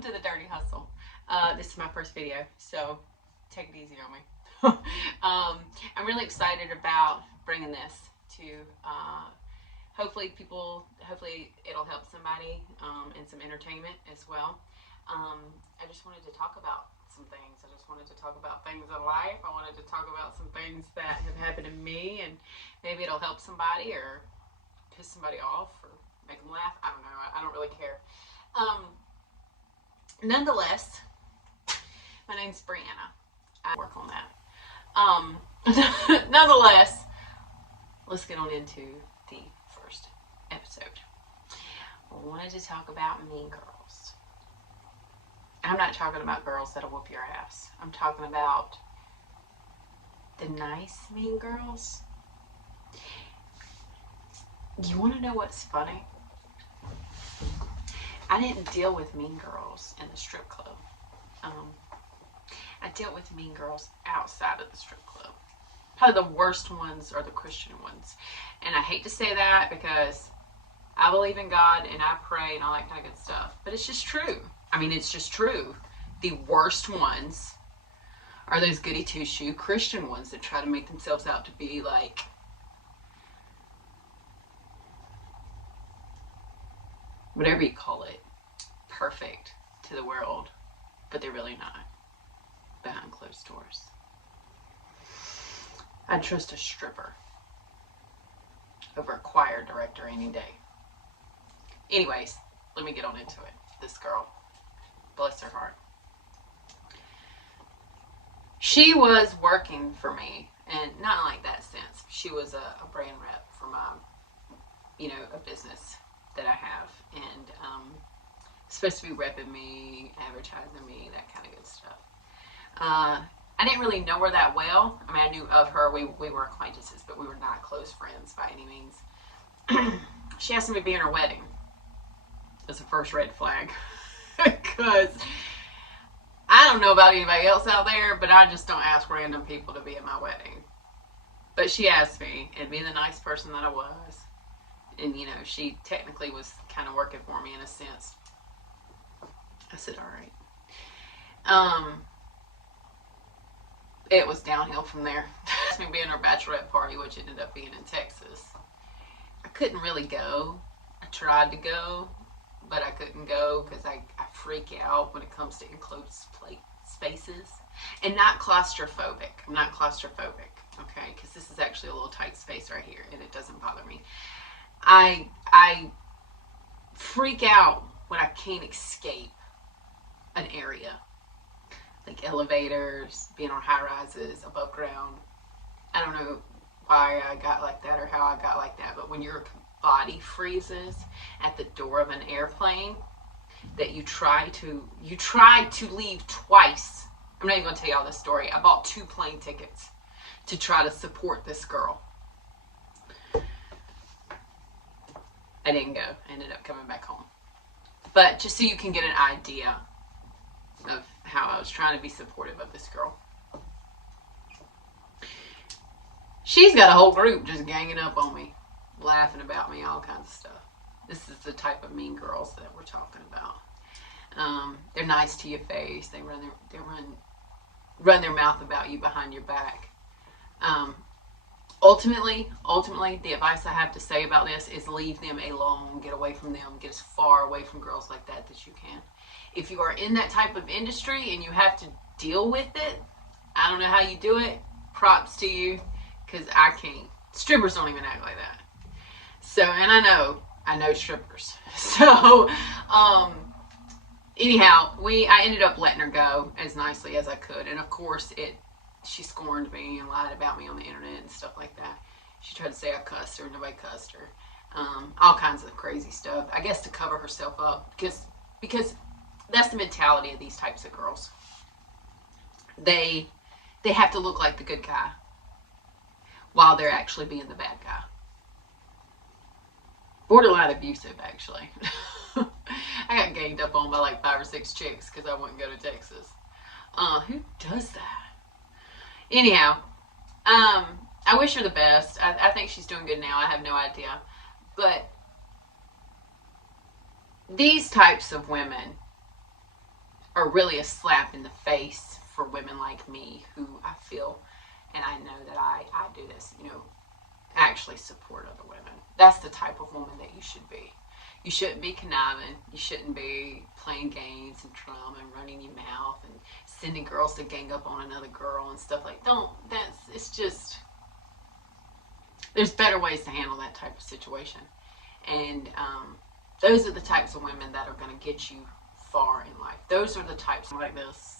Welcome to the Dirty Hustle. This is my first video, so take it easy on me. I'm really excited about bringing this to hopefully it'll help somebody and some entertainment as well. I just wanted to talk about some things. I just wanted to talk about things in life. I wanted to talk about some things that have happened to me, and maybe it'll help somebody or piss somebody off or make them laugh. I don't know. I don't really care. Nonetheless, my name's Brianna. I work on that. Nonetheless, let's get on into the first episode. I wanted to talk about Mean Girls. I'm not talking about girls that'll whoop your ass. I'm talking about the nice Mean Girls. You want to know what's funny? I didn't deal with mean girls in the strip club. I dealt with mean girls outside of the strip club. Probably the worst ones are the Christian ones. And I hate to say that because I believe in God and I pray and all that kind of good stuff. But it's just true. I mean, it's just true. The worst ones are those goody two-shoe Christian ones that try to make themselves out to be like whatever you call it, perfect to the world, but they're really not behind closed doors. I'd trust a stripper over a choir director any day. Anyways, let me get on into it. This girl, bless her heart. She was working for me, and not like that sense. She was a brand rep for my, a business that I have, and supposed to be repping me, advertising me, that kind of good stuff. I didn't really know her that well. I mean, I knew of her. We were acquaintances, but we were not close friends by any means. She asked me to be in her wedding. That's the first red flag. Because I don't know about anybody else out there, but I just don't ask random people to be at my wedding. But she asked me, and being the nice person that I was, and she technically was kind of working for me in a sense. I said, all right. It was downhill from there. Asked me to be in her bachelorette party, which ended up being in Texas. I couldn't really go. I tried to go, but I couldn't go because I freak out when it comes to enclosed spaces. And not claustrophobic. I'm not claustrophobic, okay? Because this is actually a little tight space right here, and it doesn't bother me. I freak out when I can't escape an area. Like elevators, being on high rises, above ground. I don't know why I got like that or how I got like that, but when your body freezes at the door of an airplane that you try to leave twice. I'm not even going to tell y'all this story. I bought 2 plane tickets to try to support this girl. I didn't go. I ended up coming back home. But just so you can get an idea of how I was trying to be supportive of this girl. She's got a whole group just ganging up on me, laughing about me, all kinds of stuff. This is the type of mean girls that we're talking about. They're nice to your face. They run their mouth about you behind your back. Ultimately, the advice I have to say about this is leave them alone. Get away from them. Get as far away from girls like that as you can. If you are in that type of industry and you have to deal with it, I don't know how you do it. Props to you, because I can't. Strippers don't even act like that. So, and I know strippers. So, anyhow, I ended up letting her go as nicely as I could. And of course, she scorned me and lied about me on the internet and stuff like that. She tried to say I cussed her. Nobody cussed her. All kinds of crazy stuff. I guess to cover herself up. Because that's the mentality of these types of girls. They have to look like the good guy while they're actually being the bad guy. Borderline abusive, actually. I got ganged up on by like 5 or 6 chicks because I wouldn't go to Texas. Who does that? Anyhow, I wish her the best. I think she's doing good now. I have no idea. But these types of women are really a slap in the face for women like me who I feel, and I know that I do this, actually support other women. That's the type of woman that you should be. You shouldn't be conniving. You shouldn't be playing games and drama and running your mouth and sending girls to gang up on another girl and stuff like. It's just, there's better ways to handle that type of situation. And those are the types of women that are going to get you far in life. Those are the types like this.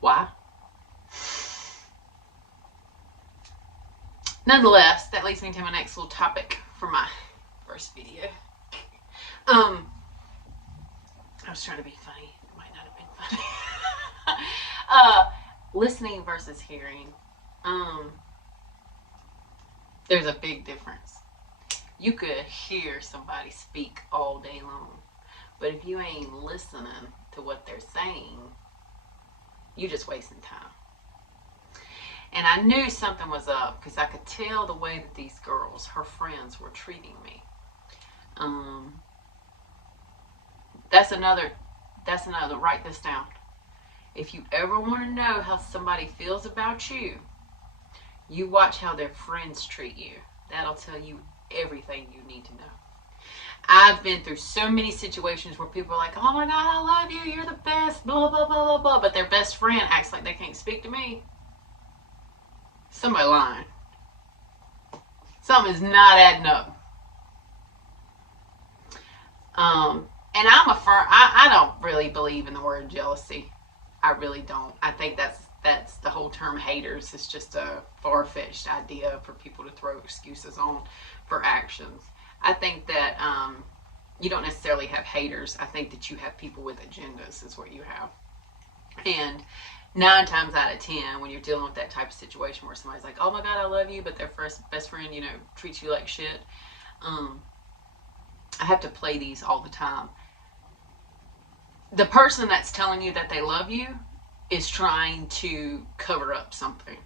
Why? Nonetheless, that leads me to my next little topic for my first video. I was trying to be funny. It might not have been funny. Listening versus hearing. There's a big difference. You could hear somebody speak all day long, but if you ain't listening to what they're saying, you're just wasting time. And I knew something was up because I could tell the way that these girls, her friends, were treating me. That's another, write this down. If you ever want to know how somebody feels about you, you watch how their friends treat you. That'll tell you everything you need to know. I've been through so many situations where people are like, oh my God, I love you, you're the best, blah, blah, blah, blah, blah, but their best friend acts like they can't speak to me. Somebody lying. Something is not adding up. And I'm a firm, I don't really believe in the word jealousy. I really don't. I think that's the whole term haters. It's just a far-fetched idea for people to throw excuses on for actions. I think that you don't necessarily have haters. I think that you have people with agendas is what you have. And 9 times out of 10, when you're dealing with that type of situation where somebody's like, oh my God, I love you, but their best friend, treats you like shit. I have to play these all the time. The person that's telling you that they love you is trying to cover up something.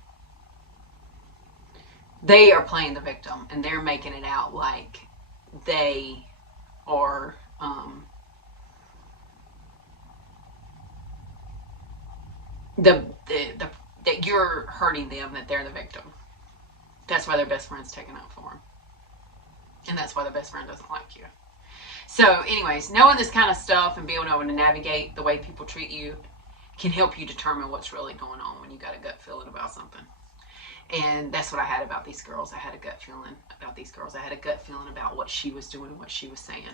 They are playing the victim and they're making it out like they are that you're hurting them, that they're the victim. That's why their best friend's taking up for them. And that's why their best friend doesn't like you. So anyways, knowing this kind of stuff and being able to navigate the way people treat you can help you determine what's really going on when you got a gut feeling about something. And that's what I had about these girls. I had a gut feeling about these girls. I had a gut feeling about what she was doing and what she was saying.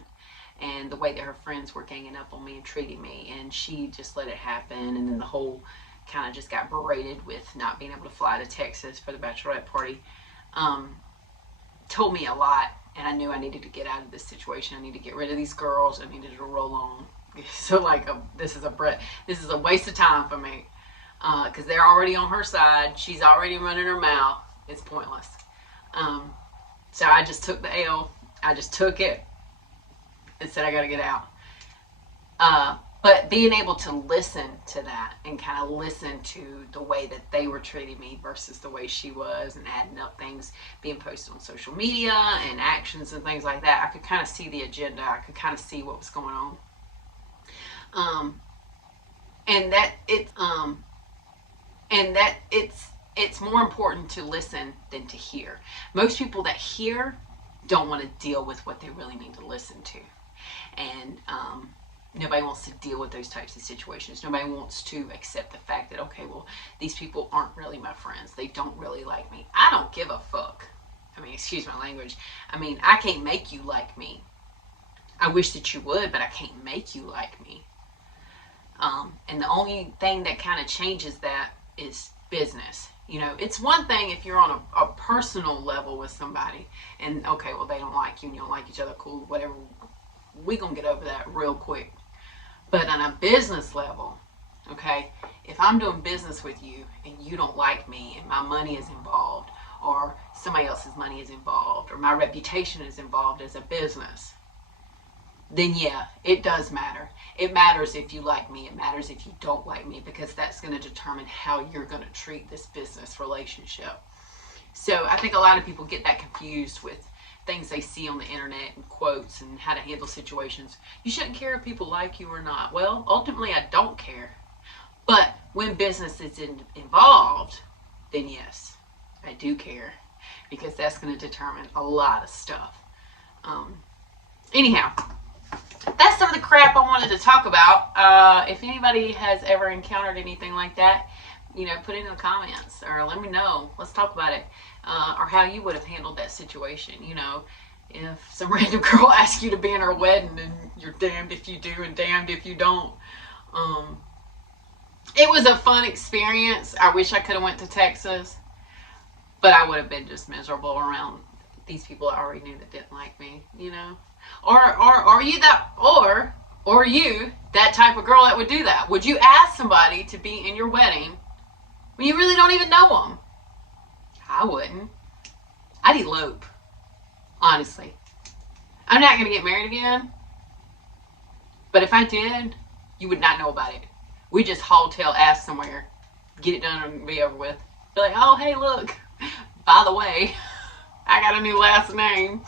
And the way that her friends were ganging up on me and treating me. And she just let it happen. And then the whole kind of just got berated with not being able to fly to Texas for the bachelorette party. Told me a lot. And I knew I needed to get out of this situation. I needed to get rid of these girls. I needed to roll on. So this is a waste of time for me. Because they're already on her side. She's already running her mouth. It's pointless. So I just took the L. I just took it and said I got to get out. But being able to listen to that and kind of listen to the way that they were treating me versus the way she was, and adding up things being posted on social media and actions and things like that, I could kind of see the agenda. I could kind of see what was going on. It's more important to listen than to hear. Most people that hear don't want to deal with what they really need to listen to. And nobody wants to deal with those types of situations. Nobody wants to accept the fact that, okay, well, these people aren't really my friends. They don't really like me. I don't give a fuck. I mean, excuse my language. I mean, I can't make you like me. I wish that you would, but I can't make you like me. And the only thing that kind of changes that is business. It's one thing if you're on a personal level with somebody and, okay, well, they don't like you and you don't like each other, cool, whatever. We're going to get over that real quick. But on a business level, okay, if I'm doing business with you and you don't like me and my money is involved, or somebody else's money is involved, or my reputation is involved as a business, then yeah, it does matter. It matters if you like me. It matters if you don't like me, because that's going to determine how you're going to treat this business relationship. So I think a lot of people get that confused with things they see on the internet and quotes and how to handle situations. You shouldn't care if people like you or not. Well, ultimately, I don't care. But when business is involved, then yes, I do care, because that's going to determine a lot of stuff. Anyhow, that's some of the crap I wanted to talk about. If anybody has ever encountered anything like that, put it in the comments or let me know. Let's talk about it. Or how you would have handled that situation. If some random girl asks you to be in her wedding and you're damned if you do and damned if you don't. It was a fun experience. I wish I could have went to Texas, but I would have been just miserable around these people I already knew that didn't like me, Or are you that, or are you that type of girl that would do that? Would you ask somebody to be in your wedding when you really don't even know them? I wouldn't. I'd elope. Honestly. I'm not going to get married again. But if I did, you would not know about it. We just haul tail ass somewhere. Get it done and be over with. Be like, oh, hey, look. By the way, I got a new last name.